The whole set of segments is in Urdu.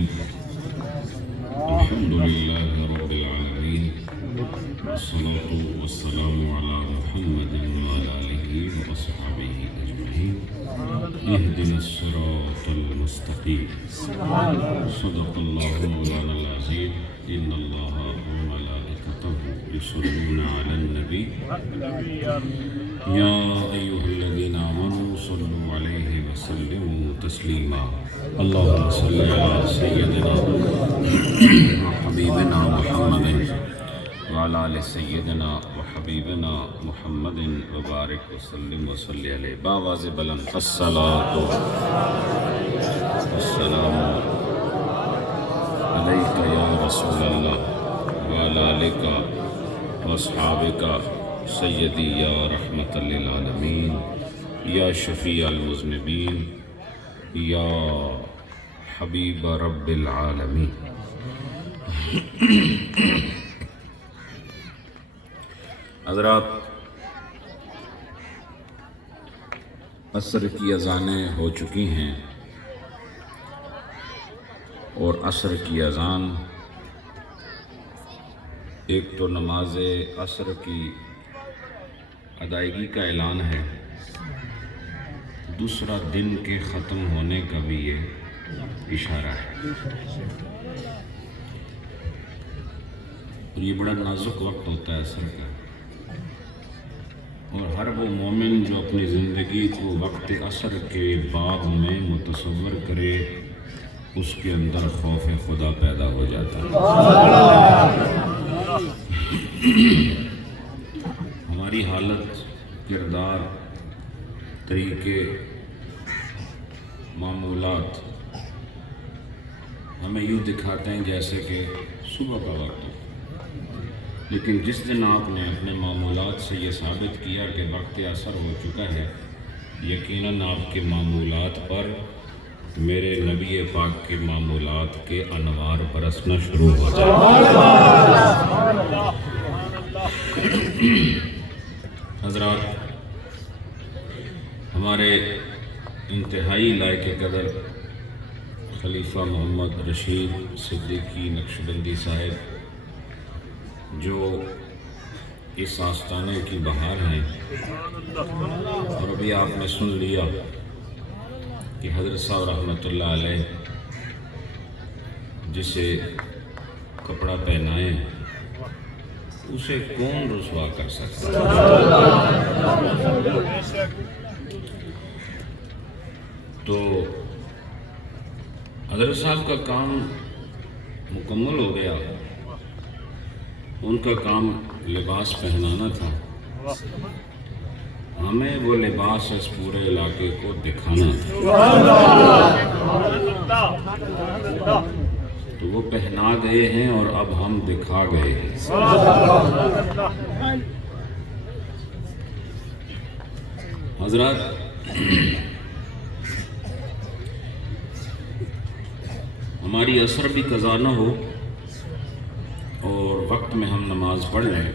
الرحيم الحمد لله رب العالمين والصلاة والسلام على محمد وعلى آله وأصحابه أجمعين اهدنا الصراط المستقيم صدق الله مولانا العظيم إن الله وملائكته يصلون على النبي يا أيها الذين آمنوا صلوا عليه وسلموا تسليما اللهم صل على سيدنا وحبيبنا محمد وعلى آل سيدنا وحبيبنا محمد وبارك وسلم وصل عليه بآواز بلند الصلاة والسلام عليك يا رسول الله وعلى آلك وأصحابك سيدي يا رحمة للعالمين يا شفيع المذنبين يا حبيب رب العالمين. حضرات، عصر کی اذانیں ہو چکی ہیں اور عصر کی اذان ایک تو نماز عصر کی ادائیگی کا اعلان ہے، دوسرا دن کے ختم ہونے کا بھی یہ اشارہ ہے. اور یہ بڑا نازک وقت ہوتا ہے عصر کا، اور ہر وہ مومن جو اپنی زندگی کو وقت عصر کے باب میں متصور کرے اس کے اندر خوف خدا پیدا ہو جاتا ہے. ہماری حالت، کردار، طریقے، معمولات ہمیں یوں دکھاتے ہیں جیسے کہ صبح کا وقت ہو، لیکن جس دن آپ نے اپنے معمولات سے یہ ثابت کیا کہ وقت عصر ہو چکا ہے، یقیناً آپ کے معمولات پر میرے نبی پاک کے معمولات کے انوار برسنا شروع ہو جائے. حضرات، ہمارے انتہائی لائق قدر خلیفہ محمد رشید صدیقی نقشبندی صاحب جو اس آستانے کی بہار ہیں، اور ابھی آپ نے سن لیا کہ حضرت صاحب رحمۃ اللہ علیہ جسے کپڑا پہنائیں اسے کون رسوا کر سکتا ہے؟ تو حضرت صاحب کا کام مکمل ہو گیا، ان کا کام لباس پہنانا تھا، ہمیں وہ لباس اس پورے علاقے کو دکھانا تھا. تو وہ پہنا گئے ہیں اور اب ہم دکھا گئے ہیں. حضرات، ہماری عصر بھی قضا نہ ہو اور وقت میں ہم نماز پڑھ لیں،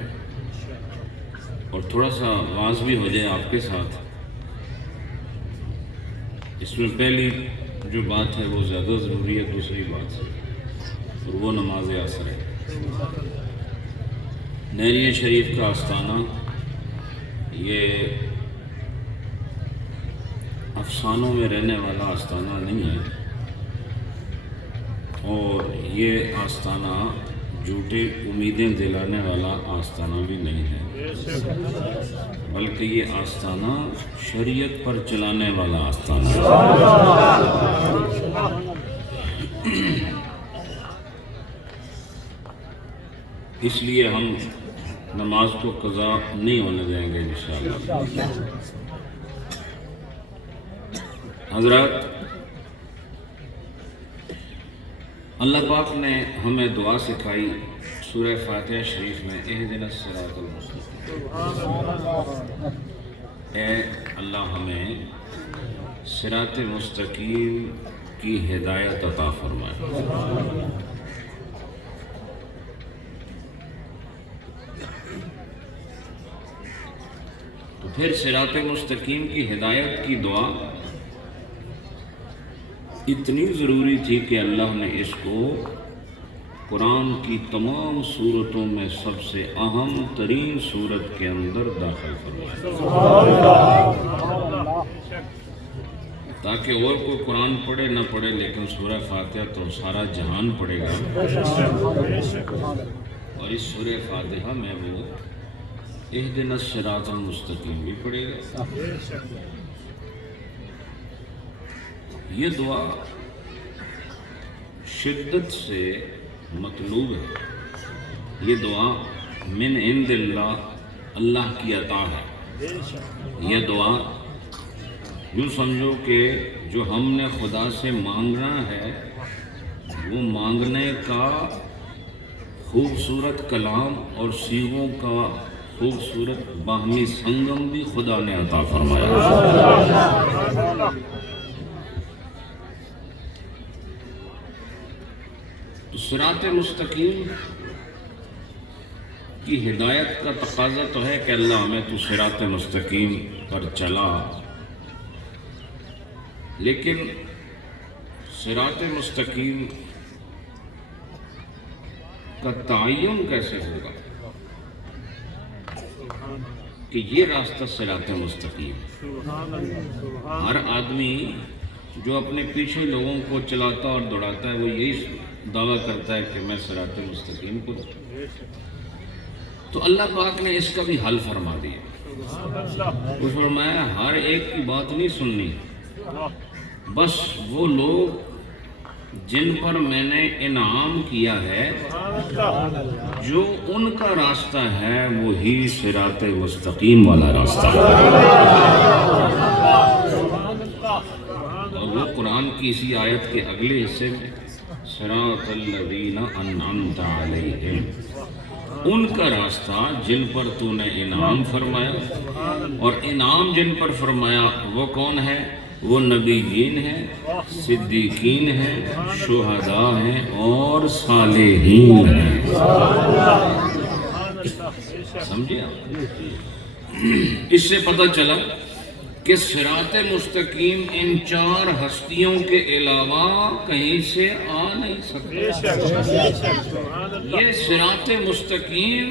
اور تھوڑا سا واز بھی ہو جائے آپ کے ساتھ. اس میں پہلی جو بات ہے وہ زیادہ ضروری ہے دوسری بات سے، اور وہ نماز عصر ہے. نیریہ شریف کا آستانہ یہ افسانوں میں رہنے والا آستانہ نہیں ہے، اور یہ آستانہ جھوٹی امیدیں دلانے والا آستانہ بھی نہیں ہے، بلکہ یہ آستانہ شریعت پر چلانے والا آستانہ ہے. اس لیے ہم نماز کو قضا نہیں ہونے دیں گے انشاءاللہ. حضرات، اللہ پاک نے ہمیں دعا سکھائی سورہ فاتحہ شریف میں، اہدنا الصراط المستقیم. اے اللہ ہمیں صراط مستقیم کی ہدایت عطا فرمائے. تو پھر صراط مستقیم کی ہدایت کی دعا اتنی ضروری تھی کہ اللہ نے اس کو قرآن کی تمام صورتوں میں سب سے اہم ترین صورت کے اندر داخل فرمایا، تاکہ اور کوئی قرآن پڑھے نہ پڑھے لیکن سورہ فاتحہ تو سارا جہان پڑھے گا، اور اس سورہ فاتحہ میں وہ اہدنا الصراط المستقیم بھی پڑھے گا۔ یہ دعا شدت سے مطلوب ہے، یہ دعا من عند اللہ، اللہ کی عطا ہے۔ یہ دعا یوں سمجھو کہ جو ہم نے خدا سے مانگنا ہے وہ مانگنے کا خوبصورت کلام اور صیغوں کا خوبصورت باہمی سنگم بھی خدا نے عطا فرمایا۔ تو صراط مستقیم کی ہدایت کا تقاضا تو ہے کہ اللہ ہمیں تو صراط مستقیم پر چلا، لیکن صراط مستقیم کا تعین کیسے ہوگا کہ یہ راستہ صراط مستقیم؟ ہر آدمی جو اپنے پیچھے لوگوں کو چلاتا اور دوڑاتا ہے وہ یہی دعویٰ کرتا ہے کہ میں صراط مستقیم کو، تو اللہ پاک نے اس کا بھی حل فرما دیا۔ وہ فرمایا ہر ایک کی بات نہیں سننی، بس وہ لوگ جن پر میں نے انعام کیا ہے جو ان کا راستہ ہے وہی صراط مستقیم والا راستہ ہے۔ اور وہ قرآن کی اسی آیت کے اگلے حصے میں صراط الذین انعمت علیہم، ان کا راستہ جن پر تو نے انعام فرمایا، اور انعام جن پر فرمایا وہ کون ہے؟ وہ نبیین ہیں، صدیقین ہیں، شہداء ہیں اور صالحین ہیں۔ سمجھے آپ؟ اس سے پتہ چلا کہ صراط مستقیم ان چار ہستیوں کے علاوہ کہیں سے آ نہیں سکتا۔ یہ صراط مستقیم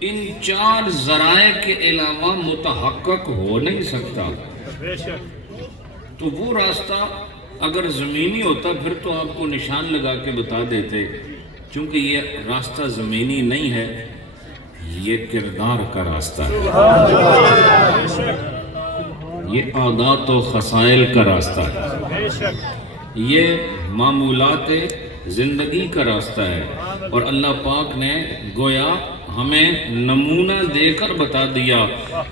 ان چار ذرائع کے علاوہ متحقق ہو نہیں سکتا۔ تو وہ راستہ اگر زمینی ہوتا پھر تو آپ کو نشان لگا کے بتا دیتے، چونکہ یہ راستہ زمینی نہیں ہے، یہ کردار کا راستہ ہے، یہ عادات و خصائل کا راستہ ہے، یہ معمولات زندگی کا راستہ ہے۔ اور اللہ پاک نے گویا ہمیں نمونہ دے کر بتا دیا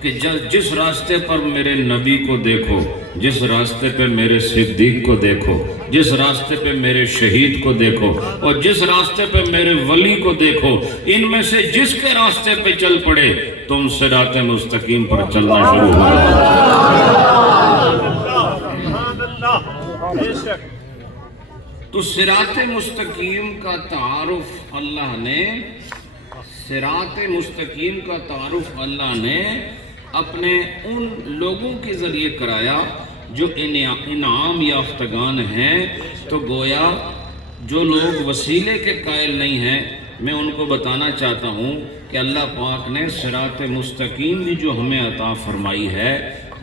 کہ جس راستے پر میرے نبی کو دیکھو، جس راستے پہ میرے صدیق کو دیکھو، جس راستے پہ میرے شہید کو دیکھو، اور جس راستے پہ میرے ولی کو دیکھو، ان میں سے جس کے راستے پہ چل پڑے تم صراط مستقیم پر چلنا شروع ہو جاؤ۔ تو صراط مستقیم کا تعارف اللہ نے اپنے ان لوگوں کے ذریعے کرایا جو انعام یافتگان ہیں۔ تو گویا جو لوگ وسیلے کے قائل نہیں ہیں، میں ان کو بتانا چاہتا ہوں کہ اللہ پاک نے صراط مستقیم بھی جو ہمیں عطا فرمائی ہے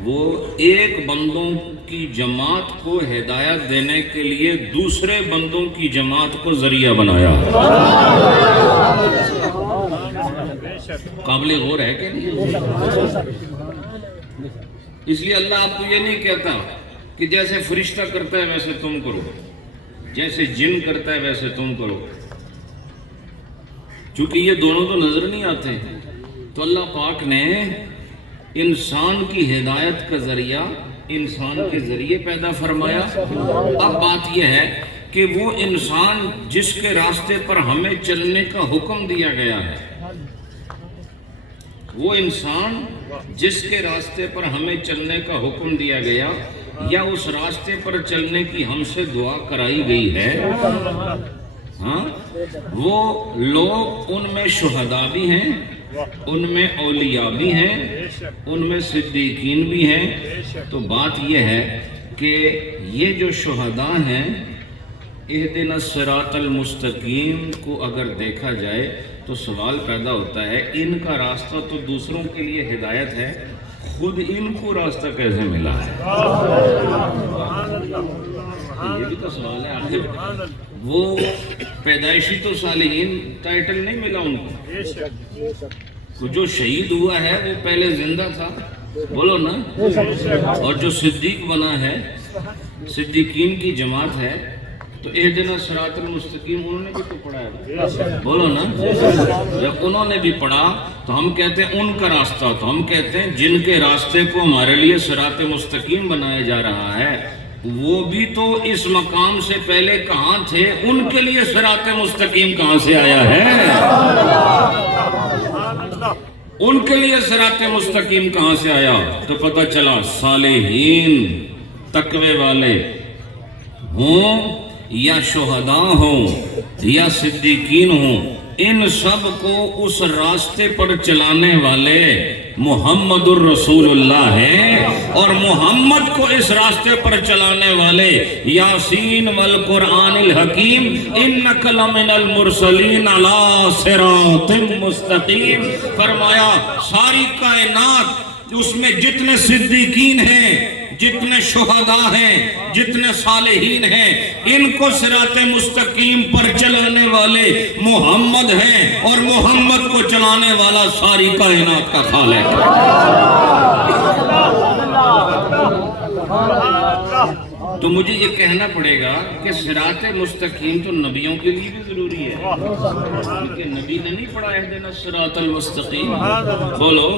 وہ ایک بندوں کی جماعت کو ہدایت دینے کے لیے دوسرے بندوں کی جماعت کو ذریعہ بنایا۔ قابل غور ہے کہ نہیں؟ اس لیے اللہ آپ کو یہ نہیں کہتا کہ جیسے فرشتہ کرتا ہے ویسے تم کرو، جیسے جن کرتا ہے ویسے تم کرو، چونکہ یہ دونوں تو نظر نہیں آتے۔ تو اللہ پاک نے انسان کی ہدایت کا ذریعہ انسان کے ذریعے پیدا فرمایا۔ اب بات یہ ہے کہ وہ انسان جس کے راستے پر ہمیں چلنے کا حکم دیا گیا ہے، وہ انسان جس کے راستے پر ہمیں چلنے کا حکم دیا گیا یا اس راستے پر چلنے کی ہم سے دعا کرائی گئی ہے، ہاں وہ لوگ ان میں شہداء بھی ہیں، ان میں اولیاء بھی ہیں، ان میں صدیقین بھی ہیں۔ تو بات یہ ہے کہ یہ جو شہداء ہیں اہدنا الصراط المستقیم کو اگر دیکھا جائے تو سوال پیدا ہوتا ہے ان کا راستہ تو دوسروں کے لیے ہدایت ہے، خود ان کو راستہ کیسے ملا ہے؟ یہ بھی تو سوال ہے۔ آخر وہ پیدائشی تو صالحین ٹائٹل نہیں ملا ان کو، جو شہید ہوا ہے وہ پہلے زندہ تھا، بولو نا، اور جو صدیق بنا ہے، صدیقین کی جماعت ہے، تو اہدنا الصراط المستقیم انہوں نے بھی تو پڑھا ہے، بولو نا۔ جب انہوں نے بھی پڑھا تو ہم کہتے ہیں ان کا راستہ، تو ہم کہتے ہیں جن کے راستے کو ہمارے لیے صراط مستقیم بنایا جا رہا ہے وہ بھی تو اس مقام سے پہلے کہاں تھے، ان کے لیے صراط مستقیم کہاں سے آیا ہے؟ ان کے لیے صراط مستقیم کہاں سے آیا؟ تو پتہ چلا صالحین تقوی والے ہوں یا شہداء ہوں یا صدیقین ہوں، ان سب کو اس راستے پر چلانے والے محمد الرسول اللہ ہیں، اور محمد کو اس راستے پر چلانے والے یاسین والقرآن الحکیم انک لمن المرسلین علی صراط مستقیم۔ فرمایا ساری کائنات اس میں جتنے صدیقین ہیں، جتنے شہداء ہیں، جتنے صالحین ہیں، ان کو صراط مستقیم پر چلانے والے محمد ہیں، اور محمد کو چلانے والا ساری کائنات کا خالق ہے۔ تو مجھے یہ کہنا پڑے گا کہ صراط مستقیم تو نبیوں کے لیے بھی ضروری ہے، کیونکہ نبی نے نہیں پڑھا اہدنا الصراط المستقیم، بولو۔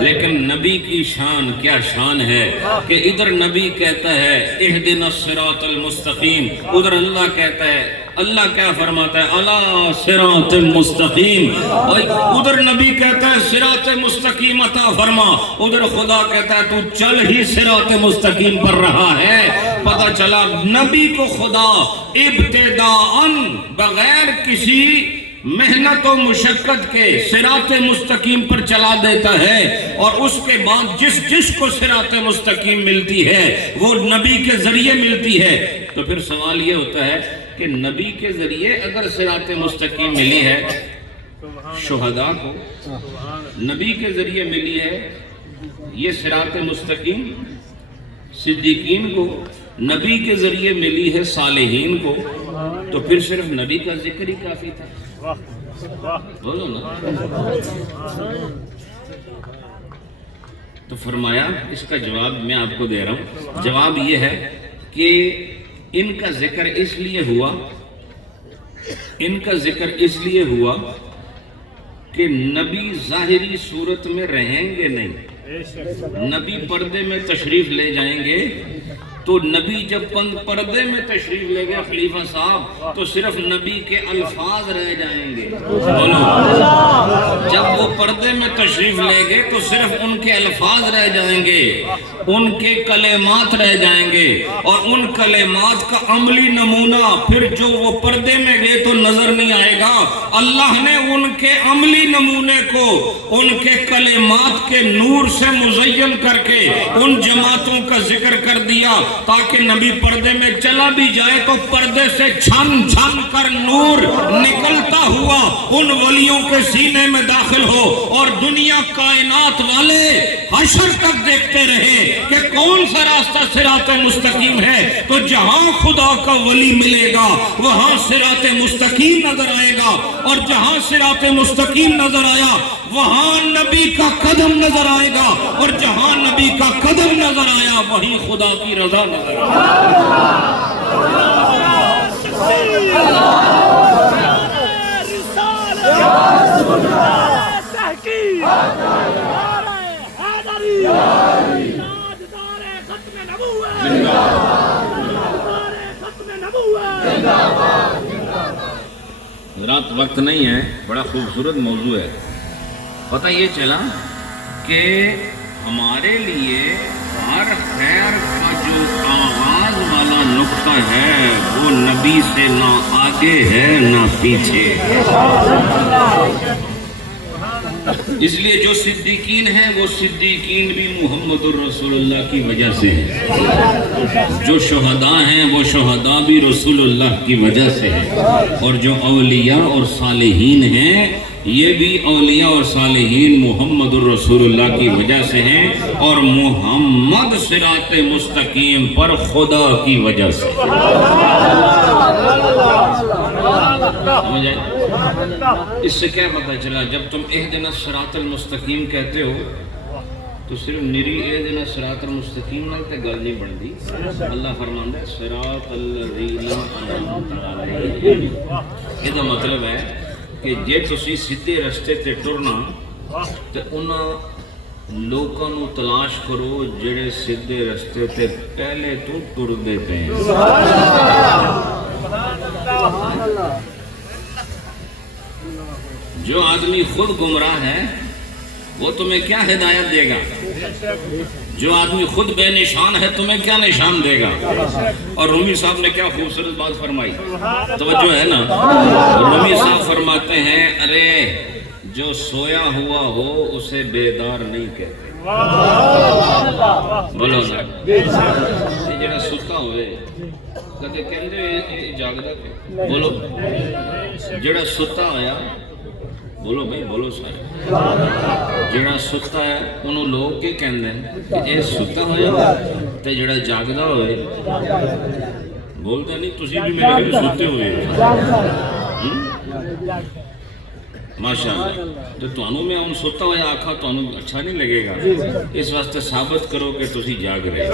لیکن نبی کی شان کیا شان ہے کہ ادھر نبی کہتا ہے اہدنا الصراط المستقیم، ادھر اللہ کہتا ہے، اللہ کیا فرماتا ہے؟ علی صراط مستقیم۔ ادھر نبی کہتا ہے صراط مستقیم عطا فرما، ادھر خدا کہتا ہے تو چل ہی صراط مستقیم پر رہا ہے۔ پتہ چلا نبی کو خدا ابتداءً بغیر کسی محنت و مشقت کے صراط مستقیم پر چلا دیتا ہے، اور اس کے بعد جس کو صراط مستقیم ملتی ہے وہ نبی کے ذریعے ملتی ہے۔ تو پھر سوال یہ ہوتا ہے کہ نبی کے ذریعے اگر صراط مستقیم ملی ہے شہداء کو، نبی کے ذریعے ملی ہے یہ صراط مستقیم صدیقین کو، نبی کے ذریعے ملی ہے صالحین کو، تو پھر صرف نبی کا ذکر ہی کافی تھا، بولو نا۔ تو فرمایا اس کا جواب میں آپ کو دے رہا ہوں، جواب یہ ہے کہ ان کا ذکر اس لیے ہوا، ان کا ذکر اس لیے ہوا کہ نبی ظاہری صورت میں رہیں گے نہیں، نبی پردے میں تشریف لے جائیں گے، تو نبی جب پردے میں تشریف لے گئے خلیفہ صاحب تو صرف نبی کے الفاظ رہ جائیں گے، بولو۔ جب وہ پردے میں تشریف لے گئے تو صرف ان کے الفاظ رہ جائیں گے، ان کے کلمات رہ جائیں گے، اور ان کلمات کا عملی نمونہ پھر جو وہ پردے میں گئے تو نظر نہیں آئے گا۔ اللہ نے ان کے عملی نمونے کو ان کے کلمات کے نور سے مزین کر کے ان جماعتوں کا ذکر کر دیا تاکہ نبی پردے میں چلا بھی جائے تو پردے سے چھن چھن کر نور نکلتا ہوا ان ولیوں کے سینے میں داخل ہو، اور دنیا کائنات والے حشر تک دیکھتے رہے کہ کون سا راستہ صراط مستقیم ہے۔ تو جہاں خدا کا ولی ملے گا وہاں صراط مستقیم نظر آئے گا، اور جہاں صراط مستقیم نظر آیا وہاں نبی کا قدم نظر آئے گا، اور جہاں نبی کا قدم نظر آیا وہیں خدا کی رضا نظر آئے رات وقت نہیں ہے، بڑا خوبصورت موضوع ہے۔ پتہ یہ چلا کہ ہمارے لیے ہر خیر کا جو آغاز والا نقطہ ہے وہ نبی سے نہ آگے ہے نہ پیچھے، اس لیے جو صدیقین ہیں وہ صدیقین بھی محمد الرسول اللہ کی وجہ سے ہیں، جو شہداء ہیں وہ شہداء بھی رسول اللہ کی وجہ سے ہیں، اور جو اولیاء اور صالحین ہیں یہ بھی اولیاء اور صالحین محمد الرسول اللہ کی وجہ سے ہیں، اور محمد صراط مستقیم پر خدا کی وجہ سے۔ سمجھ آئے؟ اس سے کیا پتہ چلا؟ جب تم اہدنا الصراط المستقیم کہتے ہو تو صرف نری اہدنا الصراط المستقیم نال تے گل نہیں بندی۔ اللہ فرماندا ہے صراط الذین انعمت علیہم، یہ دا مطلب ہے کہ جے تسی سیدھے رستے تے ٹرنا تے انہاں لوکاں نو تلاش کرو جڑے سیدھے رستے تے پہلے تو ٹردے پے ہیں۔ جو آدمی خود گمراہ ہے وہ تمہیں کیا ہدایت دے گا؟ جو آدمی خود بے نشان ہے تمہیں کیا نشان دے گا؟ اور رومی صاحب نے کیا خوبصورت بات فرمائی، توجہ ہے نا؟ رومی صاحب فرماتے ہیں ارے جو سویا ہوا ہو اسے بیدار نہیں کہتے۔ بولو نا، یہ جڑا ستا ہوئے کدے کہندے جاگدا کہ بولو، جڑا ستا ہویا بولو بھائی بولو سارے، جڑا ستا ہے انہوں لوگ کے کہندے ہیں کہ اے ستا ہویا تے جڑا جاگدا ہوئے بولتا نہیں تسی بھی میرے گھر سوتے ہوئے۔ ماشاءاللہ، تو تانوں میں ان سوتا ہویا آکھا تانوں اچھا نہیں لگے گا، اس واسطے ثابت کرو کہ تسی جاگ رہے۔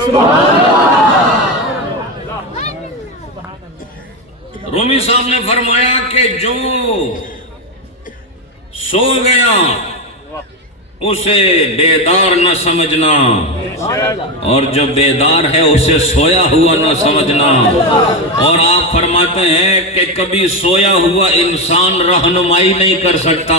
رومی صاحب نے فرمایا کہ جو سو گیا اسے بیدار نہ سمجھنا، اور جو بیدار ہے اسے سویا ہوا نہ سمجھنا۔ اور آپ فرماتے ہیں کہ کبھی سویا ہوا انسان رہنمائی نہیں کر سکتا،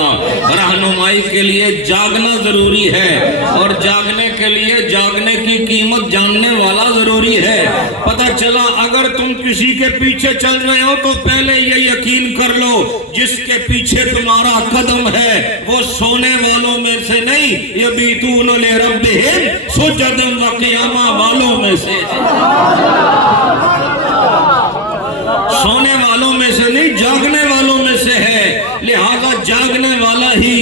رہنمائی کے لیے جاگنا ضروری ہے، اور جاگنے کے لیے جاگنے کی قیمت جاننے والا ضروری ہے۔ پتہ چلا اگر تم کسی کے پیچھے چل رہے ہو تو پہلے یہ یقین کر لو جس کے پیچھے تمہارا قدم ہے وہ سونے والوں میں سے نہیں، یبیتون لربہم سجدا وقیاما والوں میں سے، سونے والوں میں سے نہیں جاگنے والوں میں سے ہے۔ لہذا جاگنے والا ہی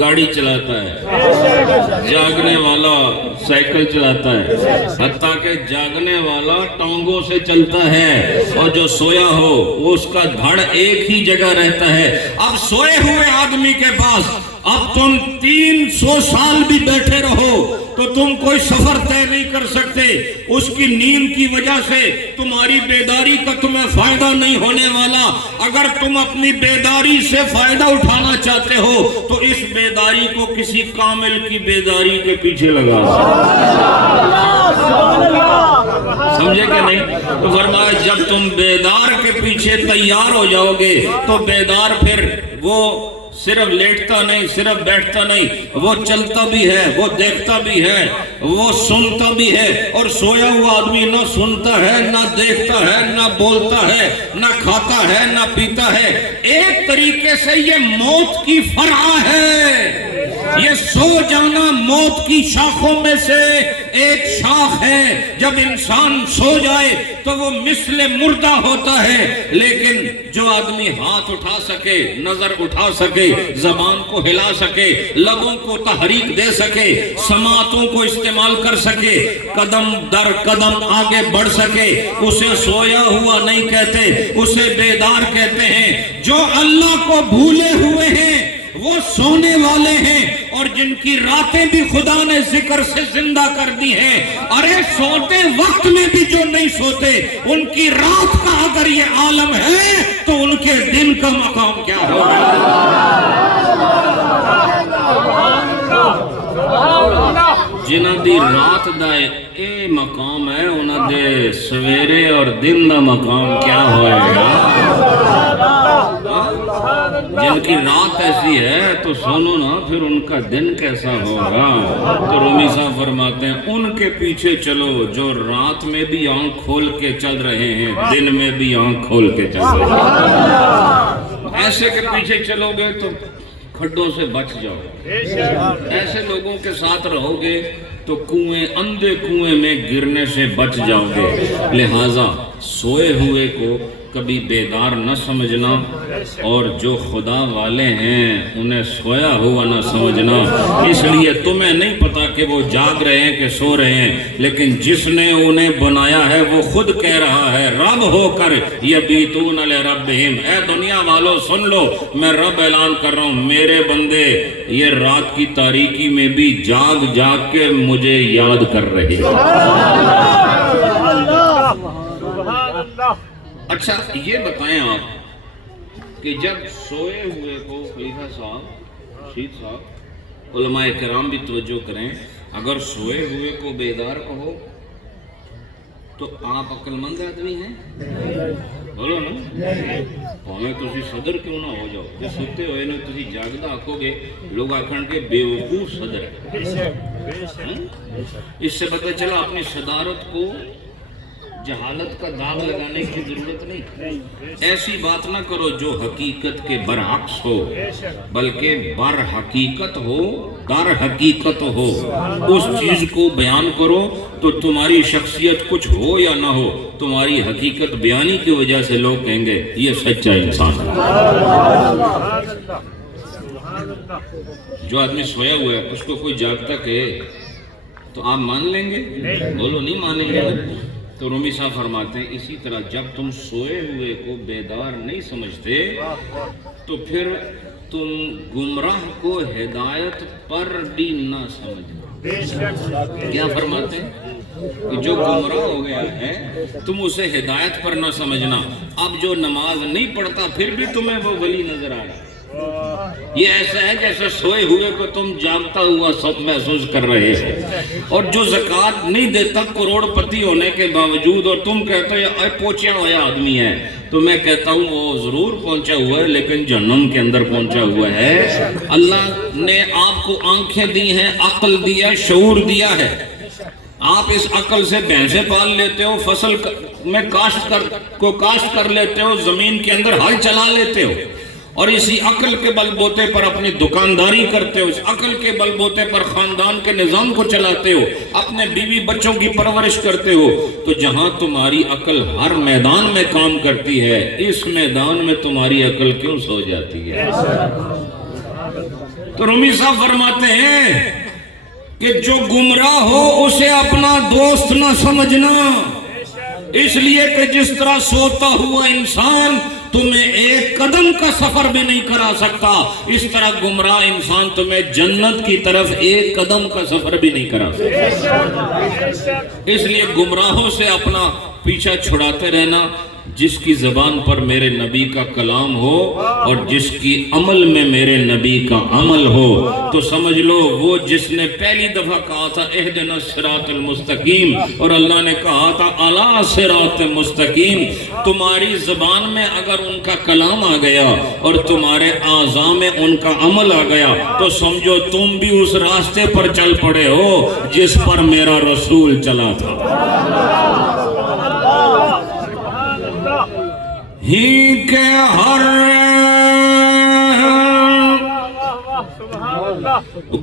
گاڑی چلاتا ہے، جاگنے والا سائیکل چلاتا ہے، حتیٰ کہ جاگنے والا ٹانگوں سے چلتا ہے، اور جو سویا ہو وہ اس کا دھڑ ایک ہی جگہ رہتا ہے۔ اب سوئے ہوئے آدمی کے پاس اب تم 300 سال بھی بیٹھے رہو تو تم کوئی سفر طے نہیں کر سکتے، اس کی نیند کی وجہ سے تمہاری بیداری کا تمہیں فائدہ نہیں ہونے والا۔ اگر تم اپنی بیداری سے فائدہ اٹھانا چاہتے ہو تو اس بیداری کو کسی کامل کی بیداری کے پیچھے لگا، سمجھے کہ نہیں؟ تو فرمایا جب تم بیدار کے پیچھے تیار ہو جاؤ گے تو بیدار پھر وہ صرف لیٹتا نہیں، صرف بیٹھتا نہیں، وہ چلتا بھی ہے، وہ دیکھتا بھی ہے، وہ سنتا بھی ہے۔ اور سویا ہوا آدمی نہ سنتا ہے، نہ دیکھتا ہے، نہ بولتا ہے، نہ کھاتا ہے، نہ پیتا ہے۔ ایک طریقے سے یہ موت کی فرع ہے، یہ سو جانا موت کی شاخوں میں سے ایک شاخ ہے۔ جب انسان سو جائے تو وہ مثل مردہ ہوتا ہے، لیکن جو آدمی ہاتھ اٹھا سکے، نظر اٹھا سکے، زبان کو ہلا سکے، لبوں کو تحریک دے سکے، سماعتوں کو استعمال کر سکے، قدم در قدم آگے بڑھ سکے، اسے سویا ہوا نہیں کہتے، اسے بیدار کہتے ہیں۔ جو اللہ کو بھولے ہوئے ہیں وہ سونے والے ہیں، اور جن کی راتیں بھی خدا نے ذکر سے زندہ کر دی ہیں۔ ارے سوتے وقت میں بھی جو نہیں سوتے ان کی رات کا اگر یہ عالم ہے تو ان کے دن کا مقام کیا ہوگا؟ جنہ دی رات دا اے مقام ہے انہ دے سویرے اور دن دا مقام کیا ہوئے گا؟ جن کی رات ایسی ہے تو سنو نا پھر ان کا دن کیسا ہوگا۔ تو رومی صاحب فرماتے ہیں ان کے پیچھے چلو جو رات میں بھی آنکھ کھول کے چل رہے ہیں، دن میں بھی آنکھ کھول کے چل رہے ہیں۔ ایسے کے پیچھے چلو گے تو کھڈوں سے بچ جاؤ۔ ایسے لوگوں کے ساتھ رہو گے تو اندھے کنویں میں گرنے سے بچ جاؤ گے۔ لہٰذا سوئے ہوئے کو کبھی بیدار نہ سمجھنا، اور جو خدا والے ہیں انہیں سویا ہوا نہ سمجھنا۔ اس لیے تمہیں نہیں پتا کہ وہ جاگ رہے ہیں کہ سو رہے ہیں، لیکن جس نے انہیں بنایا ہے وہ خود کہہ رہا ہے رب ہو کر یبیتون لربہم۔ اے دنیا والو سن لو، میں رب اعلان کر رہا ہوں، میرے بندے یہ رات کی تاریکی میں بھی جاگ جاگ کے مجھے یاد کر رہے ہیں۔ اچھا یہ بتائیں آپ کہ جب سوئے ہوئے کو خلیفہ صاحب، رشید صاحب، علماء کرام بھی توجہ کریں، اگر سوئے ہوئے کو بیدار کہو تو آپ عقل مند آدمی ہیں؟ بولو نا، ہمیں تسی صدر کیوں نہ ہو جاؤ، جو سوتے ہوئے نے تسی جاگدہ آکھو گے، لوگ آکھن کے بے وقوف صدر ہے۔ اس سے پتہ چلا اپنی صدارت کو جہالت کا داغ لگانے کی ضرورت نہیں۔ ایسی بات نہ کرو جو حقیقت کے برعکس ہو، بلکہ بر حقیقت ہو، در حقیقت ہو، اس چیز کو بیان کرو تو تمہاری شخصیت کچھ ہو یا نہ ہو، تمہاری حقیقت بیانی کی وجہ سے لوگ کہیں گے یہ سچا انسان ہے۔ جو آدمی سویا ہوا ہے اس کو کوئی جاگتا کہے تو آپ مان لیں گے؟ بولو نہیں مانیں گے۔ تو رومی صاحب فرماتے ہیں اسی طرح جب تم سوئے ہوئے کو بیدار نہیں سمجھتے تو پھر تم گمراہ کو ہدایت پر بھی نہ سمجھنا۔ کیا فرماتے ہیں کہ جو گمراہ ہو گیا ہے تم اسے ہدایت پر نہ سمجھنا۔ اب جو نماز نہیں پڑھتا پھر بھی تمہیں وہ ولی نظر آ رہا ہے، یہ ایسا ہے جیسے سوئے ہوئے کو تم جاگتا ہوا سب محسوس کر رہے ہو۔ اور جو زکوٰۃ نہیں دیتا کروڑ پتی ہونے کے باوجود، اور تم کہتے ہو پہنچا ہوا آدمی ہے، تو میں کہتا ہوں وہ ضرور پہنچا ہوا ہے لیکن جہنم کے اندر پہنچا ہوا ہے۔ اللہ نے آپ کو آنکھیں دی ہیں، عقل دیا، شعور دیا ہے، آپ اس عقل سے بھینسیں پال لیتے ہو، فصل میں کاشت کر لیتے ہو، زمین کے اندر ہل چلا لیتے ہو، اور اسی عقل کے بل بوتے پر اپنی دکانداری کرتے ہو، اس عقل کے بل بوتے پر خاندان کے نظام کو چلاتے ہو، اپنے بیوی بچوں کی پرورش کرتے ہو۔ تو جہاں تمہاری عقل ہر میدان میں کام کرتی ہے، اس میدان میں تمہاری عقل کیوں سو جاتی ہے؟ تو رومی صاحب فرماتے ہیں کہ جو گمراہ ہو اسے اپنا دوست نہ سمجھنا، اس لیے کہ جس طرح سوتا ہوا انسان تمہیں ایک قدم کا سفر بھی نہیں کرا سکتا، اس طرح گمراہ انسان تمہیں جنت کی طرف ایک قدم کا سفر بھی نہیں کرا سکتا۔ اس لیے گمراہوں سے اپنا پیچھا چھڑاتے رہنا۔ جس کی زبان پر میرے نبی کا کلام ہو اور جس کی عمل میں میرے نبی کا عمل ہو، تو سمجھ لو وہ جس نے پہلی دفعہ کہا تھا اہدنا الصراط المستقیم، اور اللہ نے کہا تھا اعلیٰ صراط مستقیم، تمہاری زبان میں اگر ان کا کلام آ گیا اور تمہارے اعضاء میں ان کا عمل آ گیا تو سمجھو تم بھی اس راستے پر چل پڑے ہو جس پر میرا رسول چلا تھا۔ ہی کے ہر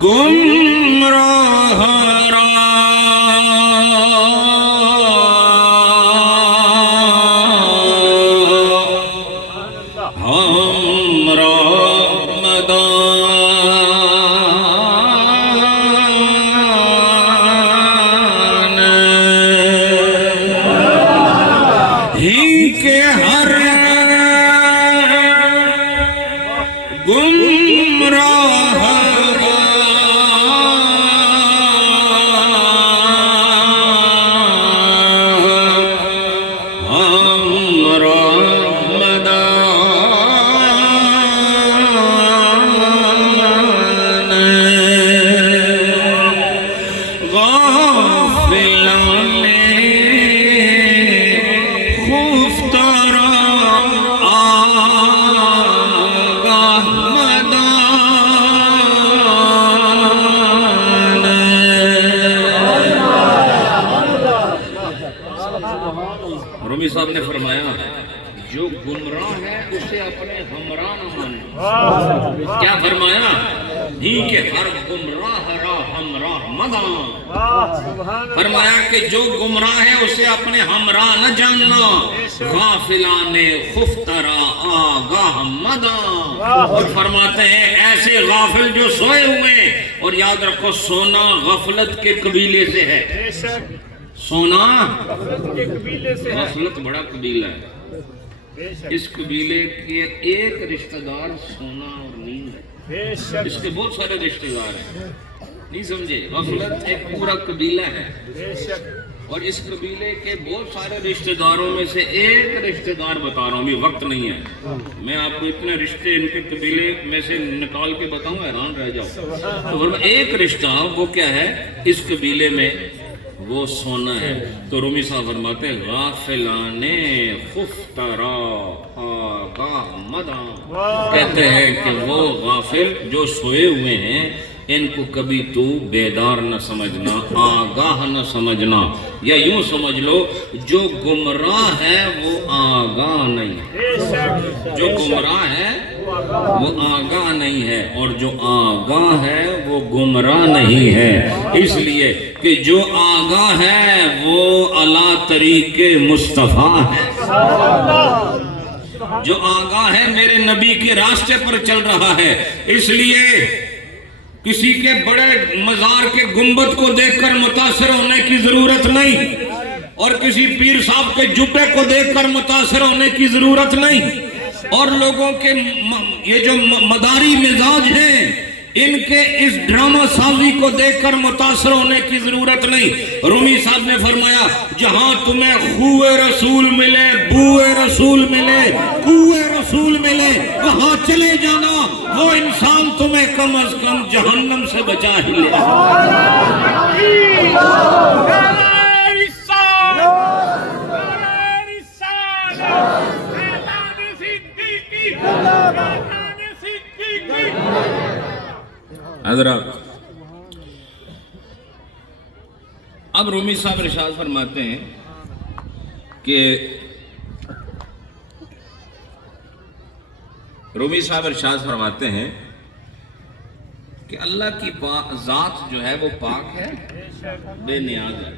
گمراہ جو گمراہ ہے اسے اپنے ہمراہ نہ ماننا. کیا فرمایا جی کہ ہر گمراہ را ہمراہ مداں. فرمایا کہ جو گمراہ ہے اسے اپنے ہمراہ نہ جاننا. غافلان خفترا آگاہ مداں. اور فرماتے ہیں ایسے غافل جو سوئے ہوئے. اور یاد رکھو سونا غفلت کے قبیلے سے ہے. سونا غفلت بڑا قبیلہ ہے. اس قبیلے کے ایک رشتہ دار سونا اور نیند ہے. اس کے بہت سارے رشتہ دار ہیں. نہیں سمجھے؟ غفلت ایک پورا قبیلہ ہے اور اس قبیلے کے بہت سارے رشتہ داروں میں سے ایک رشتہ دار بتا رہا ہوں. ابھی وقت نہیں ہے. میں آپ کو اتنے رشتے ان کے قبیلے میں سے نکال کے بتاؤں حیران رہ جاؤ. تو ایک رشتہ وہ کیا ہے اس قبیلے میں؟ وہ سونا ہے. تو رومی صاحب فرماتے ہیں غافلان خفترا آگاہ مداں. کہتے ہیں کہ وہ غافل جو سوئے ہوئے ہیں ان کو کبھی تو بیدار نہ سمجھنا، آگاہ نہ سمجھنا. یا یوں سمجھ لو جو گمراہ ہے وہ آگاہ نہیں ہے. جو گمراہ ہے وہ آگاہ نہیں ہے اور جو آگاہ ہے وہ گمراہ نہیں ہے. اس لیے کہ جو آگاہ ہے وہ علی طریق مصطفیٰ ہے. جو آگاہ ہے میرے نبی کے راستے پر چل رہا ہے. اس لیے کسی کے بڑے مزار کے گنبد کو دیکھ کر متاثر ہونے کی ضرورت نہیں اور کسی پیر صاحب کے جبے کو دیکھ کر متاثر ہونے کی ضرورت نہیں. اور لوگوں کے یہ جو مداری مزاج ہیں ان کے اس ڈرامہ سازی کو دیکھ کر متاثر ہونے کی ضرورت نہیں. رومی صاحب نے فرمایا جہاں تمہیں خوئے رسول ملے، بوئے رسول ملے، کوئے رسول ملے وہاں چلے جانا. وہ انسان تمہیں کم از کم جہنم سے بچا ہی لے. حضرات اب رومی صاحب ارشاد فرماتے ہیں کہ اللہ کی ذات جو ہے وہ پاک ہے، بے نیاز ہے.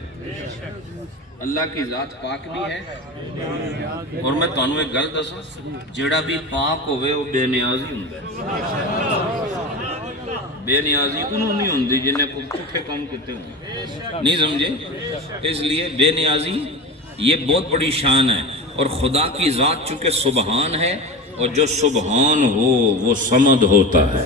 اللہ کی ذات پاک بھی ہے اور میں تانوں ایک گل دساں جیڑا بھی پاک ہوئے وہ بے نیاز ہی ہوندا ہے. بے نیازی انہوں نہیں ہوندی جنہیں کو چھوٹے کام کیتے ہوں. نہیں سمجھے؟ اس لیے بے نیازی یہ بہت بڑی شان ہے. اور خدا کی ذات چونکہ سبحان ہے اور جو سبحان ہو وہ صمد ہوتا ہے.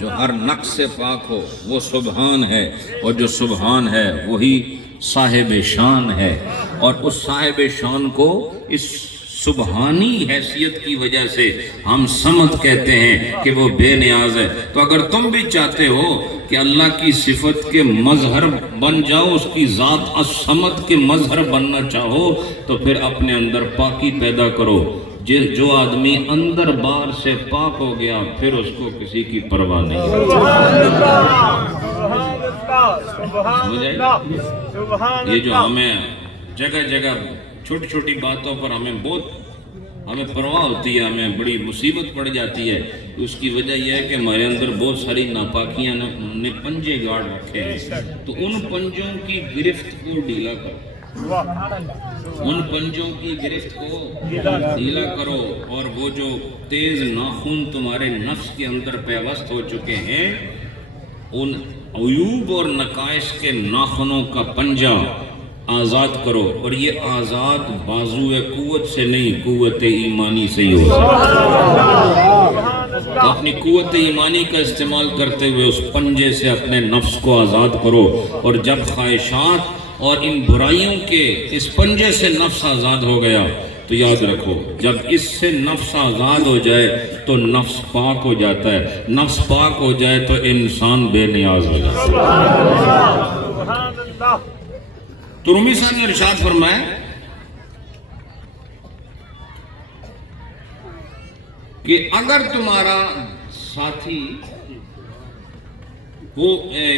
جو ہر نقص سے پاک ہو وہ سبحان ہے اور جو سبحان ہے وہی صاحب شان ہے. اور اس صاحب شان کو اس سبحانی حیثیت کی وجہ سے ہم صمد کہتے ہیں کہ وہ بے نیاز ہے. تو اگر تم بھی چاہتے ہو کہ اللہ کی صفت کے مظہر بن جاؤ، اس کی ذات الصمد کے مظہر بننا چاہو تو پھر اپنے اندر پاکی پیدا کرو. جو آدمی اندر باہر سے پاک ہو گیا پھر اس کو کسی کی پرواہ نہیں. یہ جو ہمیں جگہ جگہ چھوٹی چھوٹی باتوں پر ہمیں پرواہ ہوتی ہے، ہمیں بڑی مصیبت پڑ جاتی ہے. اس کی وجہ یہ ہے کہ ہمارے اندر بہت ساری ناپاکیاں نے پنجے گاڑ رکھے ہیں. تو ان پنجوں کی گرفت کو ڈھیلا کرو، ان پنجوں کی گرفت کو ڈھیلا کرو. اور وہ جو تیز ناخن تمہارے نفس کے اندر پیوست ہو چکے ہیں ان عیوب اور نقائص کے ناخنوں کا پنجہ آزاد کرو. اور یہ آزاد بازو قوت سے نہیں، قوت ایمانی سے ہی ہو. تو اپنی قوت ایمانی کا استعمال کرتے ہوئے اس پنجے سے اپنے نفس کو آزاد کرو. اور جب خواہشات اور ان برائیوں کے اس پنجے سے نفس آزاد ہو گیا تو یاد رکھو جب اس سے نفس آزاد ہو جائے تو نفس پاک ہو جاتا ہے. نفس پاک ہو جائے تو انسان بے نیاز ہو جاتا ہے. تو رومی صاحب نے ارشاد فرمایا کہ اگر تمہارا ساتھی، وہ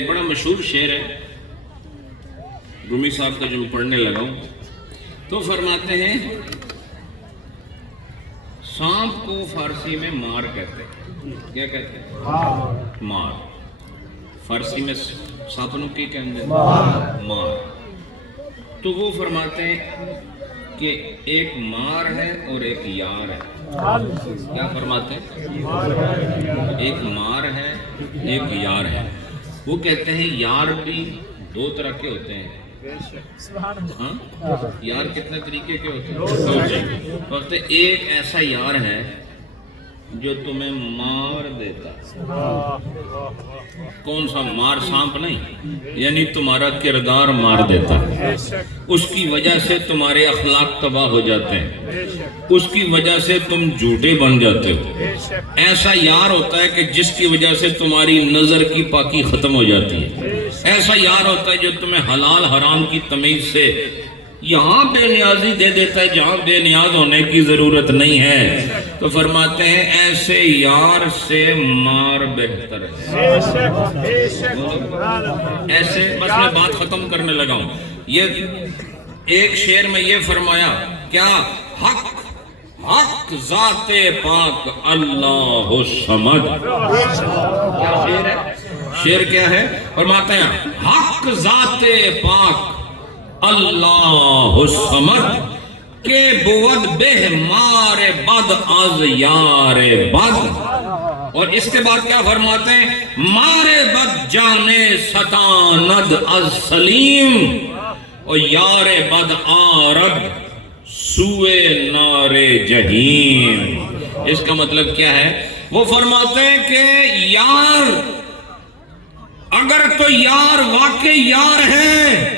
بڑا مشہور شعر ہے رومی صاحب کا جو میں پڑھنے لگا ہوں، تو فرماتے ہیں سانپ کو فارسی میں مار کہتے ہیں. کیا کہتے ہیں؟ مار. فارسی میں ساتنوں کی کہتے ہیں مار. تو وہ فرماتے ہیں کہ ایک مار ہے اور ایک یار ہے. کیا فرماتے ہیں؟ ایک مار ہے ایک یار ہے. وہ کہتے ہیں یار بھی دو طرح کے ہوتے ہیں. ہاں یار کتنے طریقے کے ہوتے ہیں؟ وقت ایک ایسا یار ہے جو تمہیں مار دیتا. کون سا مار؟ سانپ نہیں، یعنی تمہارا کردار مار دیتا. اس کی وجہ سے تمہارے اخلاق تباہ ہو جاتے ہیں، اس کی وجہ سے تم جھوٹے بن جاتے ہو. ایسا یار ہوتا ہے کہ جس کی وجہ سے تمہاری نظر کی پاکی ختم ہو جاتی ہے. ایسا یار ہوتا ہے جو تمہیں حلال حرام کی تمیز سے یہاں بے نیازی دے دیتا ہے جہاں بے نیاز ہونے کی ضرورت نہیں ہے. تو فرماتے ہیں ایسے یار سے مار بہتر ہے. ایسے بس میں بات ختم کرنے لگا ہوں. یہ ایک شعر میں یہ فرمایا کیا؟ حق ذات پاک اللہ الصمد. کیا شعر ہے؟ شعر کیا ہے؟ فرماتے ہیں حق ذات پاک اللہ الصمد کے بود بہ مار بد از یار بد. اور اس کے بعد کیا فرماتے ہیں؟ مار بد جانے ستاند از سلیم اور یار بد آرد سوئے نار جہیم. اس کا مطلب کیا ہے؟ وہ فرماتے ہیں کہ یار اگر تو یار واقعی یار ہے،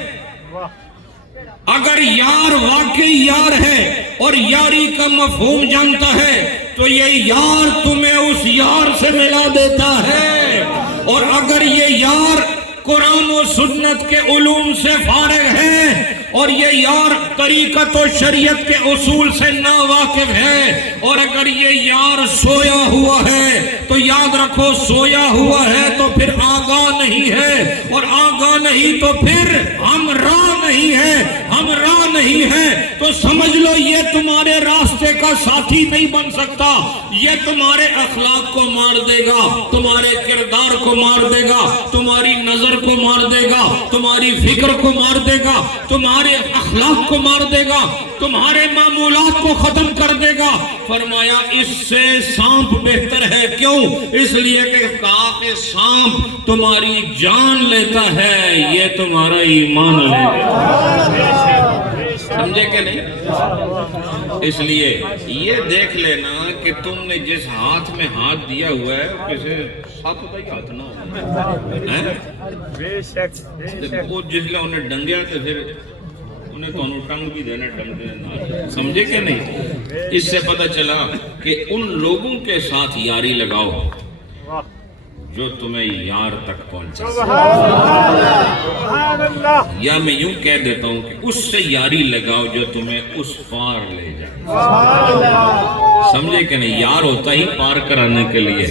اگر یار واقعی یار ہے اور یاری کا مفہوم جانتا ہے تو یہ یار تمہیں اس یار سے ملا دیتا ہے. اور اگر یہ یار قرآن و سنت کے علوم سے فارغ ہے اور یہ یار طریقت و شریعت کے اصول سے ناواقف ہے اور اگر یہ یار سویا ہوا ہے تو یاد رکھو سویا ہوا ہے تو پھر آگاہ نہیں ہے اور آگاہ نہیں تو پھر ہمراہ نہیں ہے. ہمراہ نہیں ہے تو سمجھ لو یہ تمہارے راستے کا ساتھی نہیں بن سکتا. یہ تمہارے اخلاق کو مار دے گا، تمہارے کردار کو مار دے گا، تمہاری نظر کو مار دے گا، تمہاری فکر کو مار دے گا، تمہارے اخلاق کو مار دے گا، تمہارے معمولات کو ختم کر دے گا. فرمایا اس سے سانپ بہتر ہے. کیوں؟ اس لیے کہ کہا کہ سانپ تمہاری جان لیتا ہے، یہ تمہارا ایمان لے. سمجھے کہ نہیں؟ اس لیے یہ دیکھ لینا کہ تم نے جس ہاتھ میں ہاتھ دیا ہوا ہے کسی سپ کا ہی ہاتھ نہ ہو. وہ جس لئے انہیں ڈنگیا تو پھر انہیں تو انہوں ٹنگ بھی دینا ٹنگ دینا. سمجھے کہ نہیں؟ اس سے پتہ چلا کہ ان لوگوں کے ساتھ یاری لگاؤ جو تمہیں یار تک پہنچا. یا میں یوں کہہ دیتا ہوں کہ اس سے یاری لگاؤ جو تمہیں اس پار لے جائے. سمجھے کہ نہیں؟ یار ہوتا ہی پار کرانے کے لیے،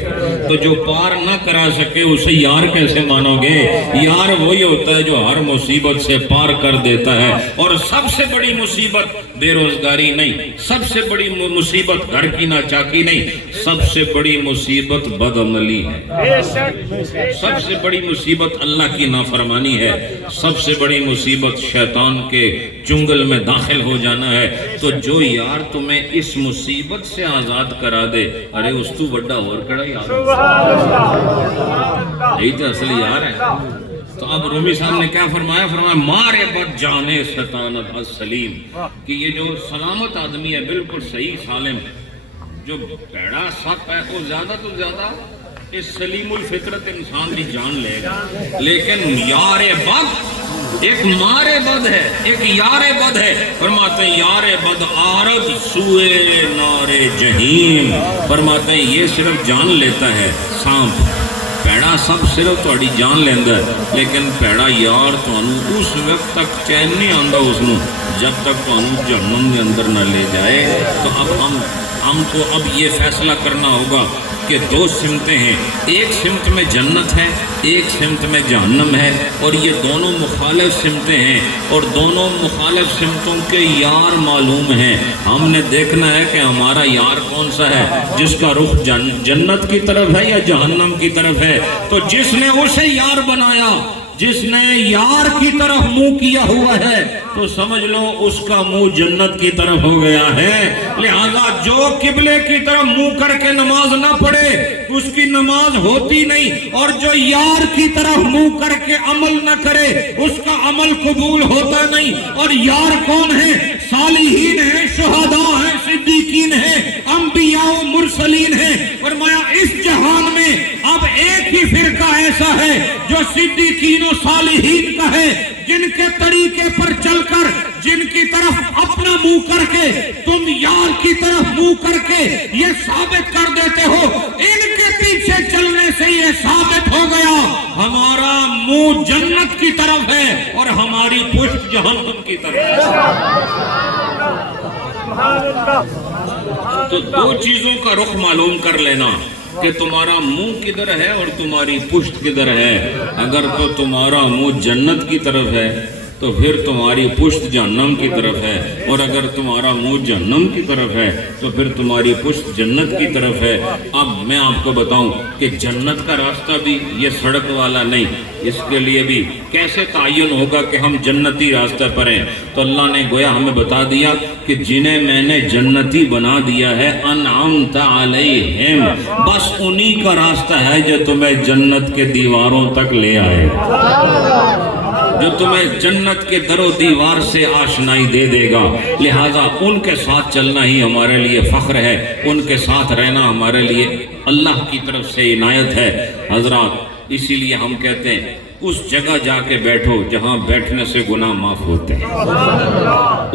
تو جو پار نہ کرا سکے اسے یار کیسے مانو گے؟ یار وہی ہوتا ہے جو ہر مصیبت سے پار کر دیتا ہے. اور سب سے بڑی مصیبت بے روزگاری نہیں، سب سے بڑی مصیبت گھر کی ناچاکی نہیں، سب سے بڑی مصیبت بدعملی ہے. سب سے بڑی مصیبت اللہ کی نافرمانی ہے. سب سے بڑی مصیبت شیطان کے چنگل میں داخل ہو جانا ہے. تو جو یار تمہیں اس مصیبت سے آزاد کرا دے، ارے اس تو بڑا اور کڑا یار، یہی تو اصل یار ہے. تو اب رومی صاحب نے کیا فرمایا؟ فرمایا مارے بد جانے ستانت السلیم، کہ یہ جو سلامت آدمی ہے بالکل صحیح سالم، جو پیڑا سپ ہے وہ زیادہ تو زیادہ اس سلیم الفطرت انسان کی جان لے گا. لیکن یار بد ایک مار بد ہے، ایک یار بد ہے. فرماتے ہیں یار بد آرد سوئے نار جہیم. فرماتے ہیں یہ صرف جان لیتا ہے سانپ، پیڑا سب صرف تھوڑی جان لیندہ ہے، لیکن پیڑا یار تھانوں اس وقت تک چین نہیں آندا اس نوں جب تک تھانوں جہنم کے اندر نہ لے جائے. تو اب ہم کو اب یہ فیصلہ کرنا ہوگا کہ دو سمتیں ہیں. ایک سمت میں جنت ہے ایک سمت میں جہنم ہے، اور یہ دونوں مخالف سمتیں ہیں، اور دونوں مخالف سمتوں کے یار معلوم ہیں۔ ہم نے دیکھنا ہے کہ ہمارا یار کون سا ہے، جس کا رخ جنت کی طرف ہے یا جہنم کی طرف ہے۔ تو جس نے اسے یار بنایا، جس نے یار کی طرف منہ کیا ہوا ہے، تو سمجھ لو اس کا منہ جنت کی طرف ہو گیا ہے۔ لہذا جو قبلے کی طرف منہ کر کے نماز نہ پڑھے اس کی نماز ہوتی نہیں، اور جو یار کی طرف منہ کر کے عمل نہ کرے اس کا عمل قبول ہوتا نہیں۔ اور یار کون ہے؟ صالحین ہیں، شہداء ہیں، صدیقین ہیں، انبیاء و مرسلین ہیں۔ فرمایا اس جہان میں اب ایک ہی فرقہ ایسا ہے جو صدیقین و صالحین کا ہے، جن کے طریقے پر چل کر، جن کی طرف اپنا منہ کر کے تم یار کی طرف منہ کر کے یہ ثابت کر دیتے ہو، ان کے پیچھے چلنے سے یہ ثابت ہو گیا ہمارا منہ جنت کی طرف ہے اور ہماری پشت جہنم کی طرف ہے۔ تو دو چیزوں کا رخ معلوم کر لینا کہ تمہارا منہ کدھر ہے اور تمہاری پشت کدھر ہے۔ اگر تو تمہارا منہ جنت کی طرف ہے تو پھر تمہاری پشت جہنم کی طرف ہے، اور اگر تمہارا منہ جہنم کی طرف ہے تو پھر تمہاری پشت جنت کی طرف ہے۔ اب میں آپ کو بتاؤں کہ جنت کا راستہ بھی یہ سڑک والا نہیں، اس کے لیے بھی کیسے تعین ہوگا کہ ہم جنتی راستہ پر ہیں؟ تو اللہ نے گویا ہمیں بتا دیا کہ جنہیں میں نے جنتی بنا دیا ہے، انعمت علیہم، بس انہی کا راستہ ہے جو تمہیں جنت کے دیواروں تک لے آئے، جو تمہیں جنت کے در و دیوار سے آشنائی دے دے گا۔ لہٰذا ان کے ساتھ چلنا ہی ہمارے لیے فخر ہے، ان کے ساتھ رہنا ہمارے لیے اللہ کی طرف سے عنایت ہے۔ حضرات، اسی لیے ہم کہتے ہیں اس جگہ جا کے بیٹھو جہاں بیٹھنے سے گناہ معاف ہوتے ہیں،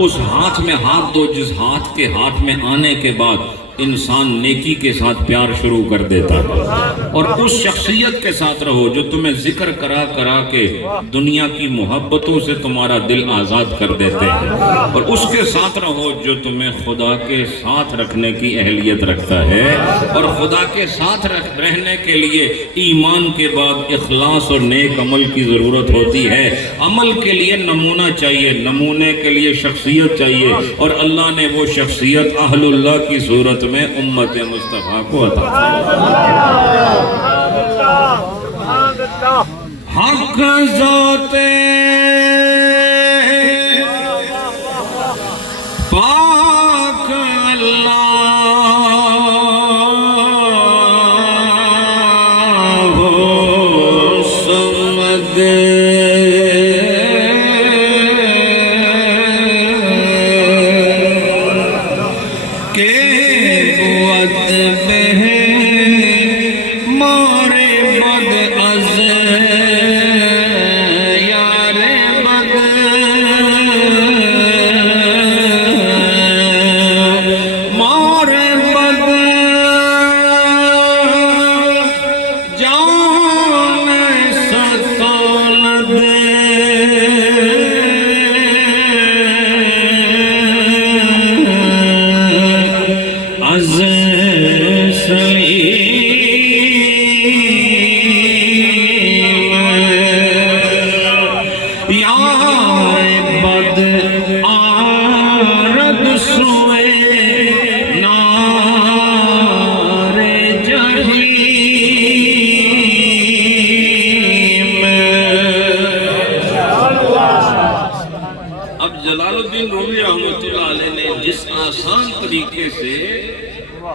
اس ہاتھ میں ہاتھ دو جس ہاتھ کے ہاتھ میں آنے کے بعد انسان نیکی کے ساتھ پیار شروع کر دیتا ہے، اور اس شخصیت کے ساتھ رہو جو تمہیں ذکر کرا کرا کے دنیا کی محبتوں سے تمہارا دل آزاد کر دیتے ہیں، اور اس کے ساتھ رہو جو تمہیں خدا کے ساتھ رکھنے کی اہلیت رکھتا ہے۔ اور خدا کے ساتھ رہنے کے لیے ایمان کے بعد اخلاص اور نیک عمل کی ضرورت ہوتی ہے۔ عمل کے لیے نمونہ چاہیے، نمونے کے لیے شخصیت چاہیے، اور اللہ نے وہ شخصیت اہل اللہ کی صورت میں امت مصطفیٰ کو عطا کی۔ حق ذات پاک اللہ سمد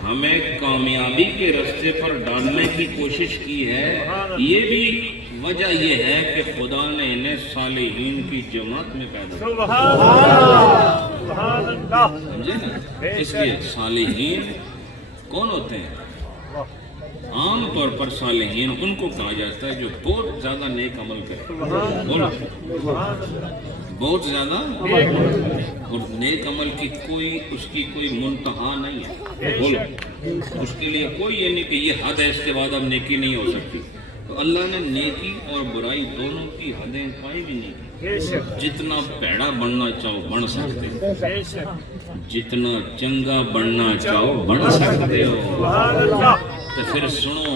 ہمیں کامیابی کے راستے پر ڈالنے کی کوشش کی ہے، یہ بھی وجہ یہ ہے کہ خدا نے انہیں صالحین کی جماعت میں پیدا کیا۔ اس لیے صالحین کون ہوتے ہیں؟ عام طور پر صالحین ان کو کہا جاتا ہے جو بہت زیادہ نیک عمل کرے، بہت زیادہ، اور نیک عمل کی اس کی کوئی منتہا نہیں ہے، بولو، اس کے لیے کوئی یہ نہیں کہ یہ حد ہے اس کے بعد اب نیکی نہیں ہو سکتی۔ تو اللہ نے نیکی اور برائی دونوں کی حدیں پائی بھی نہیں کی۔ جتنا پیڑا بننا چاہو بن سکتے ہو، جتنا چنگا بننا چاہو بن سکتے ہو۔ تو پھر سنو